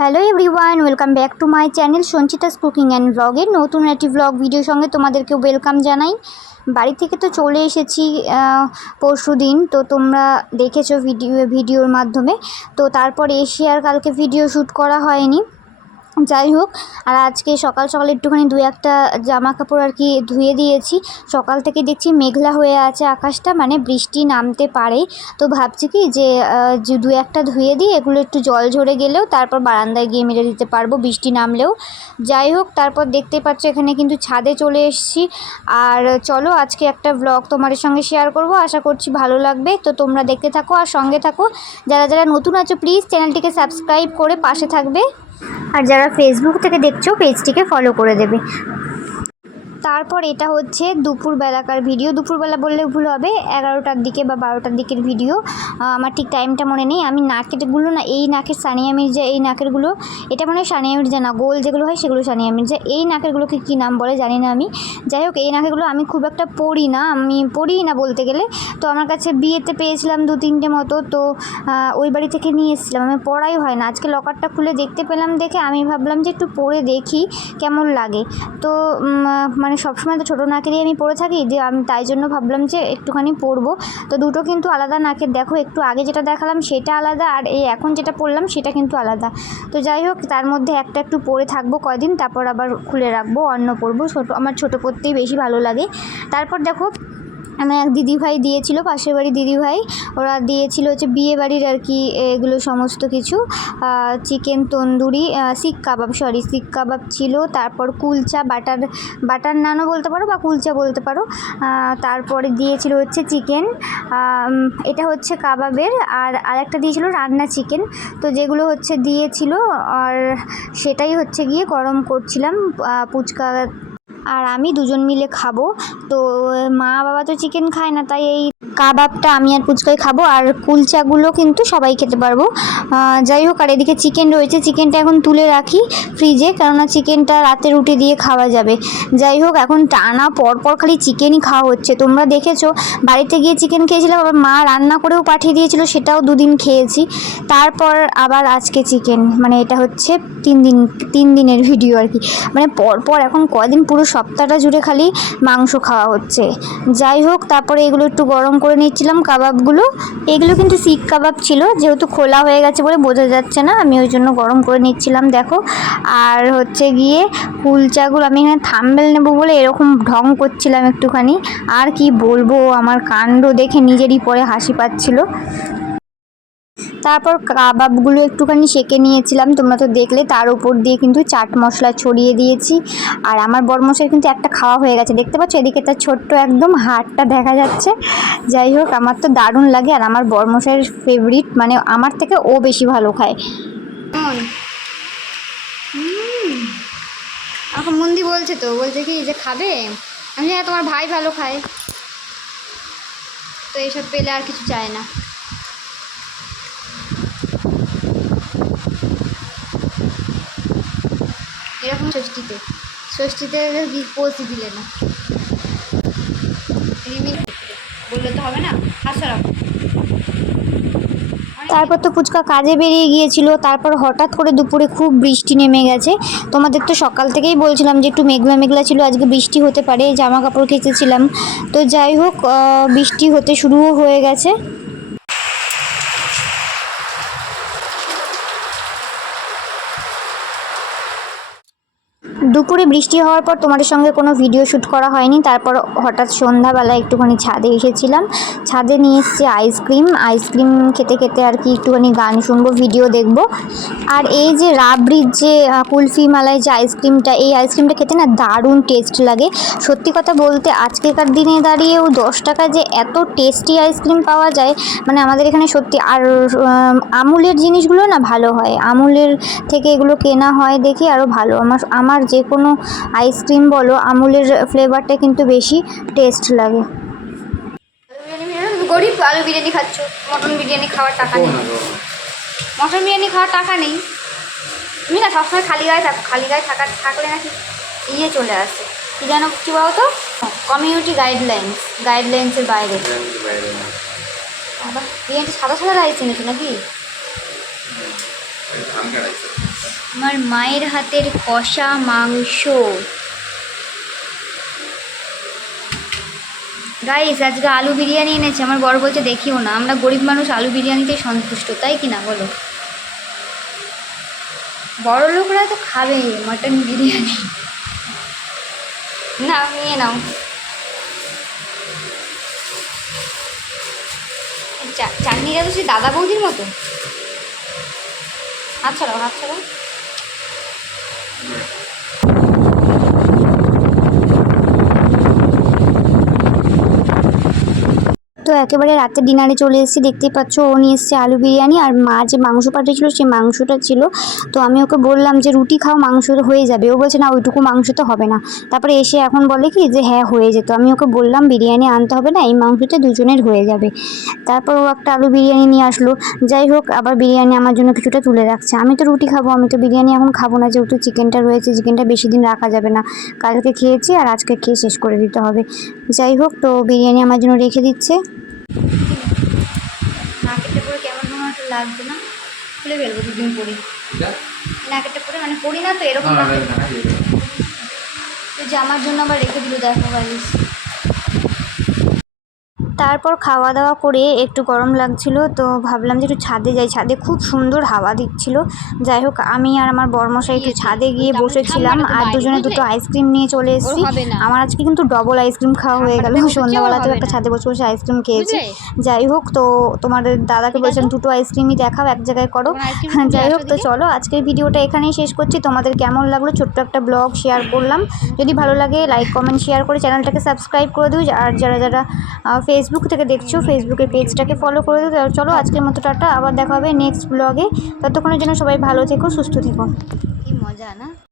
Hello everyone welcome back to my channel Sanchita's cooking and ব্লগের নতুন একটি blog ভিডিওর সঙ্গে তোমাদেরকে ওয়েলকাম জানাই। বাড়ি থেকে তো চলে এসেছি পরশু দিন। তো তোমরা দেখেছ ভিডিও ভিডিওর মাধ্যমে। তো তারপরে এসে আর কালকে ভিডিও শ্যুট করা হয়নি। যাই হোক, আর আজকে সকাল সকাল একটুখানি দু একটা জামা কাপড় আর কি ধুয়ে দিয়েছি। সকাল থেকে দেখছি মেঘলা হয়ে আছে আকাশটা মানে বৃষ্টি নামতে পারে। তো ভাবছি কি যে দু একটা ধুয়ে দিই এগুলো একটু জল ঝরে গেলেও তারপর বারান্দায় গিয়ে মেরে দিতে পারব বৃষ্টি নামলেও। যাই হোক, তারপর দেখতে পাচ্ছ এখানে কিন্তু ছাদে চলে এসেছি। আর চলো আজকে একটা ব্লগ তোমাদের সঙ্গে শেয়ার করব, আশা করছি ভালো লাগবে। তো তোমরা দেখতে থাকো আর সঙ্গে থাকো। যারা যারা নতুন আছো প্লিজ চ্যানেলটিকে সাবস্ক্রাইব করে পাশে থাকবে। আর যারা ফেসবুক থেকে দেখছ পেজটিকে ফলো করে দেবে। তারপর এটা হচ্ছে দুপুরবেলাকার ভিডিও। দুপুরবেলা বললে ভুল হবে এগারোটার দিকে বা বারোটার দিকের ভিডিও। আমার ঠিক টাইমটা মনে নেই। আমি নাকেরগুলো না এই নাকের সানিয়া মির্জা এই নাকেরগুলো এটা মানে সানিয়া মির্জা না গোল যেগুলো হয় সেগুলো সানিয়া মির্জা। এই নাকেরগুলোকে কী নাম বলে জানি না আমি। যাই হোক এই নাকেরগুলো আমি খুব একটা পড়ি না। আমি পড়ি না বলতে গেলে। তো আমার কাছে বিয়েতে পেয়েছিলাম দু তিনটে মতো। তো ওই বাড়ি থেকে নিয়ে এসেছিলাম। আমি পড়াই হয় না। আজকে লকারটা খুলে দেখতে পেলাম দেখে আমি ভাবলাম যে একটু পরে দেখি কেমন লাগে। তো আহ, মানে সবসময় তো ছোটো নাকেরই আমি পরে থাকি, যে আমি তাই জন্য ভাবলাম যে একটুখানি পরবো। তো দুটো কিন্তু আলাদা নাকের, দেখো একটু আগে যেটা দেখালাম সেটা আলাদা আর এই এখন যেটা পরলাম সেটা কিন্তু আলাদা। তো যাই হোক, তার মধ্যে একটা একটু পরে থাকব কদিন তারপর আবার খুলে রাখব অন্য পরবো। ছোটো, আমার ছোটো পরতেই বেশি ভালো লাগে। তারপর দেখো আমার এক দিদিভাই দিয়েছিল, পাশের বাড়ি দিদিভাই। ওরা দিয়েছিল হচ্ছে বিয়ে বাড়ির আর কি, এগুলো সমস্ত কিছু। চিকেন তন্দুরি শিক কাবাব সরি শিক কাবাব ছিল। তারপর কুলচা, বাটার বাটার নানও বলতে পারো বা কুলচা বলতে পারো। তারপরে দিয়েছিল হচ্ছে চিকেন। এটা হচ্ছে কাবাবের। আর আরেকটা দিয়েছিল রান্না চিকেন। তো যেগুলো হচ্ছে দিয়েছিল, আর সেটাই হচ্ছে গিয়ে গরম করছিলাম ফুচকা আর আমি দুজন মিলে খাব। তো, মা বাবা তো চিকেন খায় না, তাই এই কাবাবটা আমি আর পুচকাই খাব। আর কুলচাগুলো কিন্তু সবাই খেতে পারব। যাই হোক, আর এদিকে চিকেন রয়েছে। চিকেনটা এখন তুলে রাখি ফ্রিজে কেননা চিকেনটা রাতে রুটি দিয়ে খাওয়া যাবে। যাই হোক, এখন টানা পরপর খালি চিকেনই খাওয়া হচ্ছে। তোমরা দেখেছ, বাড়িতে গিয়ে চিকেন খেয়েছিলাম আবার মা রান্না করেও পাঠিয়ে দিয়েছিল, সেটাও দুদিন খেয়েছি। তারপর আবার আজকে চিকেন মানে এটা হচ্ছে তিন দিন, তিন দিনের ভিডিও আর কি। মানে পরপর এখন কদিন পুরো সপ্তাহটা জুড়ে খালি মাংস খাওয়া হচ্ছে। যাই হোক, তারপরে এগুলো একটু গরম করে নিচ্ছিলাম কাবাবগুলো। এগুলো কিন্তু শিক কাবাব ছিল, যেহেতু খোলা হয়ে গেছে বলে বোঝা যাচ্ছে না, আমি ওই জন্য গরম করে নিচ্ছিলাম, দেখো। আর হচ্ছে গিয়ে কুলচাগুলো আমি এখানে থাম্বেল নেব বলে এরকম ঢং করছিলাম একটুখানি। আর কি বলব, আমার কাণ্ড দেখে নিজেরই পরে হাসি পাচ্ছিলো। তারপর কাবাবগুলো একটুখানি সেকে নিয়েছিলাম। তোমরা তো দেখলে, তার উপর দিয়ে কিন্তু চাট মশলা ছড়িয়ে দিয়েছি। আর আমার বরমশাই কিন্তু একটা খাওয়া হয়ে গেছে। দেখতে পাচ্ছ? এদিকে তার ছোট্ট একদম হাড়টা দেখা যাচ্ছে। যাই হোক, আমার তো দারুণ লাগে। আর আমার বরমশাইয়ের ফেভারিট মানে আমার থেকে ও বেশি ভালো খায়। এখন মন্দি বলছে তো। বলছে কি, যে খাবে? আমি তোমার ভাই ভালো খায়। তো এইসব পেলে আর কিছু চায় না। এরকম ষষ্ঠীতে। ষষ্ঠীতে পৌঁছে দিলে না? বললে তো হবে না? হাসা রাখো। তারপর তো ফুচকা কাজে বেরিয়ে গিয়েছিল। তারপর হঠাৎ করে দুপুরে খুব বৃষ্টি নেমে গেছে। তোমাদের তো সকাল থেকেই বলছিলাম যে একটু মেঘলা মেঘলা ছিল। আজকে বৃষ্টি হতে পারে, জামা কাপড় কেচেছিলাম। তো যাই হোক বৃষ্টি হতে শুরুও হয়ে গেছে। দুপুরে বৃষ্টি হওয়ার পর তোমাদের সঙ্গে কোনো ভিডিও শ্যুট করা হয়নি। তারপর হঠাৎ সন্ধ্যাবেলা একটুখানি ছাদে এসেছিলাম। ছাদে নিয়ে এসেছি আইসক্রিম আইসক্রিম খেতে খেতে আর কি একটুখানি গান শুনব ভিডিও দেখব। আর এই যে রাবড়ির যে কুলফি মালাই যে আইসক্রিমটা এই আইসক্রিমটা খেতে না দারুণ টেস্ট লাগে। সত্যি কথা বলতে আজকেকার দিনে দাঁড়িয়েও দশ টাকা যে এত টেস্টি আইসক্রিম পাওয়া যায় মানে আমাদের এখানে সত্যি আর আমুলের জিনিসগুলো না ভালো হয়। আমুলের থেকে এগুলো কেনা হয় দেখি আরও ভালো। আমার আমার যে কোনো আইসক্রিম বলো আমুলের ফ্লেভারটা কিন্তু বেশি টেস্ট লাগে। গরিব আলু বিরিয়ানি খাচ্ছ মটন বিরিয়ানি খাওয়ার টাকা নেই। মটন বিরিয়ানি খাওয়ার টাকা নেই। তুমি না সবসময় খালি গায়ে থাকো খালি গায়ে থাকা থাকলে নাকি ইয়ে চলে আসে। কি জানো কি বলতো? কমিউনিটি গাইডলাইন্স গাইডলাইন্সের বাইরে। বাবা বিরিয়ানিটা সাদা সাদা রাইস এনেছো নাকি? ধান কাটাইছে আমার মায়ের হাতের কষা মাংস। গাইস আজকে আলু বিরিয়ানি এনেছে, আমার বড় বলছে দেখিও না। আমরা গরিব মানুষ আলু বিরিয়ানিতে সন্তুষ্ট, তাই কি না বলো? বড় লোকরা তো খাবে মটন বিরিয়ানি। না, নিয়ে নাও। চাটনিটা তো সেই দাদা বৌদির মতো। হাত ছাড়াও হাত ছাড়াও। Amen. তো একেবারে রাতে ডিনারে চলে এসেছি, দেখতেই পাচ্ছ ও নিয়ে এসছে আলু বিরিয়ানি আর মা যে মাংস পাঠিয়েছিল সেই মাংসটা ছিল। তো আমি ওকে বললাম যে, রুটি খাও, মাংস হয়ে যাবে। ও বলছে, না, ওইটুকু মাংস তো হবে না। তারপরে এসে এখন বলে কি যে হ্যাঁ হয়ে যেত। আমি ওকে বললাম, বিরিয়ানি আনতে হবে না, এই মাংসতে দুজনের হয়ে যাবে। তারপর ও একটা আলু বিরিয়ানি নিয়ে আসলো। যাই হোক, আবার বিরিয়ানি আমার জন্য কিছুটা তুলে রাখছে। আমি তো রুটি খাব, আমি তো বিরিয়ানি এখন খাব না, যেহেতু চিকেনটা রয়েছে, চিকেনটা বেশি দিন রাখা যাবে না। কালকে খেয়েছি আর আজকে খেয়ে শেষ করে দিতে হবে। যাই হোক তো বিরিয়ানি আমার জন্য রেখে দিচ্ছে। নাকেরটা পরে কেমন যেন একটা লাগবে না? খুলে ফেলব দুদিন পরে নাকেরটা পরে মানে পরি না তো এরকম জামার জন্য আবার রেখে দিল দেখো গাইস তারপর খাওয়া দাওয়া করে একটু গরম লাগছিল তো ভাবলাম যে একটু ছাদে যাই। ছাদে খুব সুন্দর হাওয়া দিচ্ছিল। যাই হোক আমি আর আমার বর্মশাই একটু ছাদে গিয়ে বসেছিলাম আর দুজনে দুটো আইসক্রিম নিয়ে চলে এসেছি। আমার আজকে কিন্তু ডবল আইসক্রিম খাওয়া হয়ে গেল। সন্ধ্যাবেলাতেও একটা ছাদে বসে বসে আইসক্রিম খেয়েছি। যাই হোক তো তোমাদের দাদাকে বলছেন দুটো আইসক্রিমই দেখাও এক জায়গায় করো। যাই হোক তো চলো আজকের ভিডিওটা এখানেই শেষ করছি। তোমাদের কেমন লাগল ছোট্ট একটা ব্লগ শেয়ার করলাম। যদি ভালো লাগে লাইক কমেন্ট শেয়ার করে চ্যানেলটাকে সাবস্ক্রাইব করে দিও। আর যারা যারা ফেসবুক থেকে দেখছ ফেসবুকের পেজটাকে ফলো করে দিও। চলো আজকের মতো টাটা, আবার দেখা হবে নেক্সট ব্লগে ততক্ষণের জন্য সবাই ভালো থেকো, সুস্থ থেকো। কি মজা, না?